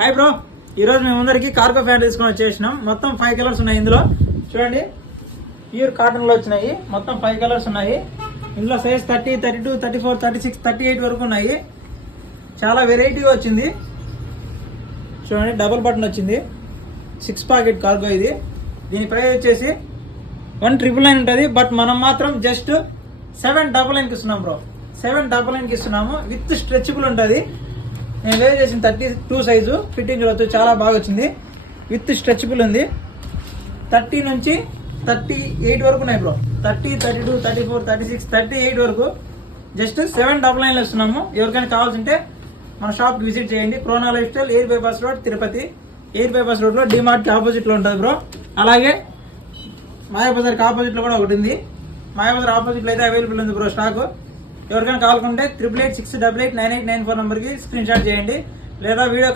Hi bro, ఈరోజు మేము అందరికి కార్గో ప్యాంట్ తీసుకొని వచ్చేసినాం. మొత్తం 5 కలర్స్ ఉన్నాయి. ఇందులో చూడండి, ప్యూర్ కాటన్ లో వచ్చినాయి. మొత్తం 5 కలర్స్ ఉన్నాయి. ఇందులో సైజ్ 30, 32, 34, 36, 38 వరకు ఉన్నాయి. చాలా వెరైటీగా వచ్చింది. చూడండి, డబుల్ బటన్ వచ్చింది. 6 పాకెట్ కార్గో ఇది. దీని ప్రైస్ వచ్చేసి 1,999 ఉంటుంది. బట్ మనం మాత్రం జస్ట్ 799కి ఇస్తున్నాం బ్రో. 799కి ఇస్తున్నాము. విత్ స్ట్రెచబుల్ ఉంటుంది. నేను వేర్ చేసిన 32 సైజు ఫిట్టింగ్ చూడవచ్చు, చాలా బాగా వచ్చింది. విత్ స్ట్రెచబుల్ ఉంది. 30 నుంచి 38 వరకు ఉన్నాయి బ్రో. 30, 32, 34, 36, 38 వరకు జస్ట్ 799లో ఇస్తున్నాము. ఎవరికైనా కావాల్సి ఉంటే మన షాప్కి విజిట్ చేయండి. ప్రోనా life style, air bypass road, Tirupati. Air bypass రోడ్లో డిమార్ట్కి ఆపోజిట్లో ఉంటుంది బ్రో. అలాగే మాయాబజార్కి ఆపోజిట్లో కూడా ఒకటి ఉంది. మాయాబజార్ ఆపోజిట్లో అయితే అవైలబుల్ ఉంది బ్రో స్టాక్. ఎవరికైనా కావాలనుకుంటే 8886889894 నెంబర్కి స్క్రీన్ షాట్ చేయండి, లేదా వీడియో